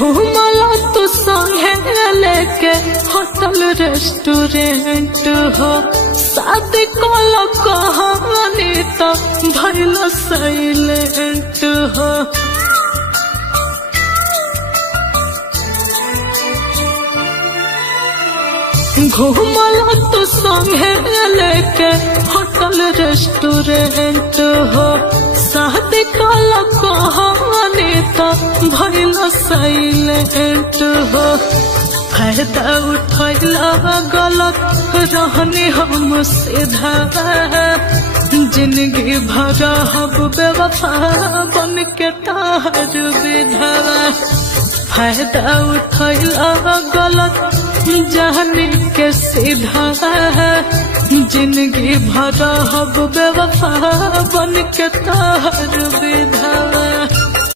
घूमला तू संगे लेके होटल रेस्टोरेंट हो शादी कोला कहानी तो भइल साइलेंट हो। घूमला तू संगे लेके होटल रेस्टोरेंट हो शादी कोला कहानी तो भइल साइलेंट हो। फायदा उठैला गलत रहने हम सीधा जिंदगी भर हम बेवफा बन के तार विधवा। फायदा उठैला गलत जाने के सीधा जिंदगी भर हम बेवफा बन के तार विधवा।